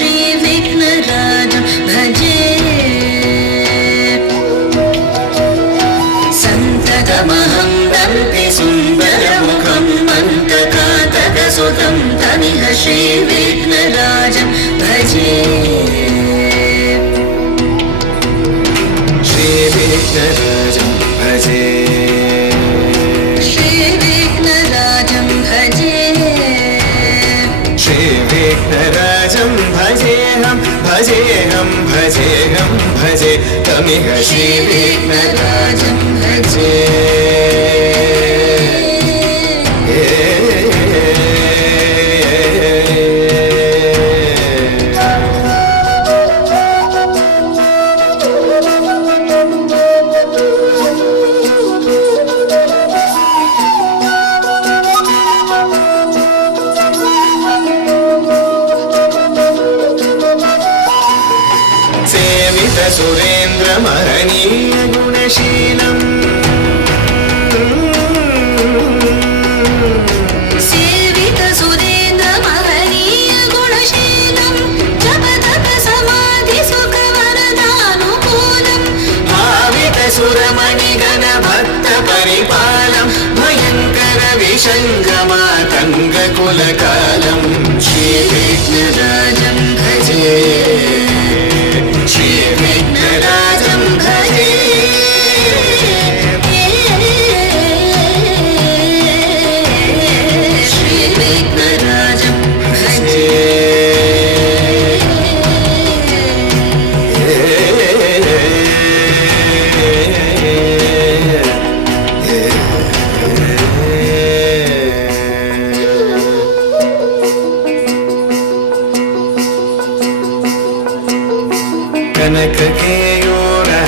श्रीविघ्नराजं भजे सन्ततमहं वन्दे सुन्दरमुखं मन्तकातकसुतं तमिह श्रीविघ्नराजं भजे श्रीविघ्नराजं भजे श्रीविघ्नराजं भजे श्रीविघ्नराजं भजेऽहं भजेऽहं भजेऽहं भजे तमिह श्रीविघ्नराजं भजे सुरेन्द्रमहनीय गुणशीलम् सेवित सुरेन्द्रमहनीय गुणशीलं जपतप समाधि सुखवरदानुकूलं भावित सुरमणिगण भक्त परिपालं भयङ्कर विशङ्गमातङ्ग कुलकालं श्रीविघ्नराजं भजे श्रीविघ्नराजं भजे श्रीविघ्नराजं भजे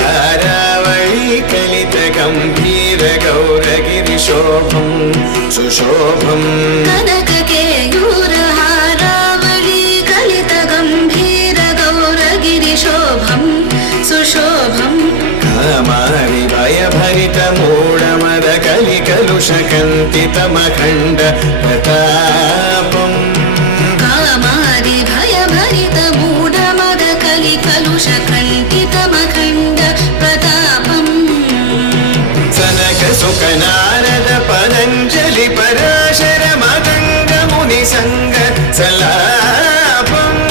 कनककेयूरहारावळी कलितगम्भीरगौरगिरिशोभं सुशोभं कनककेयूरहारावळी कलितगम्भीरगौरगिरिशोभं सुशोभं कामारिभयभरितमूढमदकलिकलुषकन्तितमखण्ड प्रतापम् कामारिभयभरितमूढमदकलिकलुषकण्टितमखण्ड प्रतापम् सनकसुखनारद पतञ्जलि पराशर मदङ्ग मुनिसङ्ग सलापम्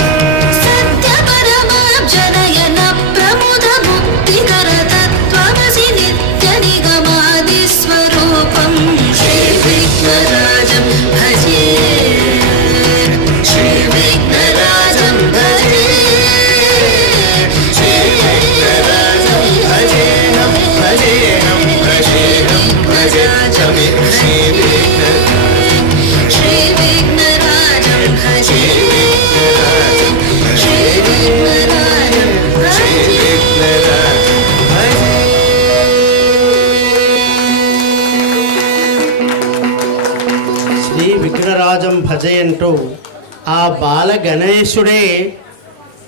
सत्यपरमाब्जनयन प्रमुद मुक्तिकर तत्त्वमसि नित्यनिगमादिस्वरूपं श्रीविघ्नराजं भजे श्रीविघ्नराजं भजे श्रीविघ्नराजं भजेऽहं भजेऽहं भजेऽहं भजे तमिह श्रीविघ्नराजं भजे श्रीविघ्नराजं भजे శ్రీ విఘ్నరాజం భజే అంటూ ఆ బాల గణేశుడే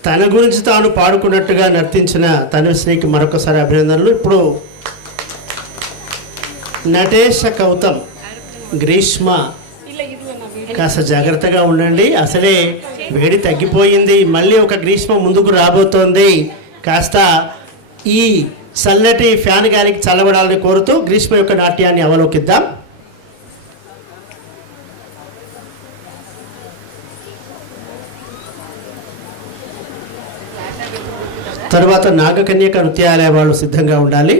తన గురించి తాను పాడుకున్నట్టుగా నర్తించిన తనుశ్రీకి మరొకసారి అభినందనలు. ఇప్పుడు నటేశ కౌతం గ్రీష్మ కాస్త జాగ్రత్తగా ఉండండి, అసలే వేడి తగ్గిపోయింది, మళ్ళీ ఒక గ్రీష్మ ముందుకు రాబోతోంది. కాస్త ఈ చల్లటి ఫ్యాన్ గాలికి చల్లబడాలని కోరుతూ గ్రీష్మ యొక్క నాట్యాన్ని అవలోకిద్దాం. తరువాత నాగకన్యక నృత్యాలయ వాళ్ళు సిద్ధంగా ఉండాలి.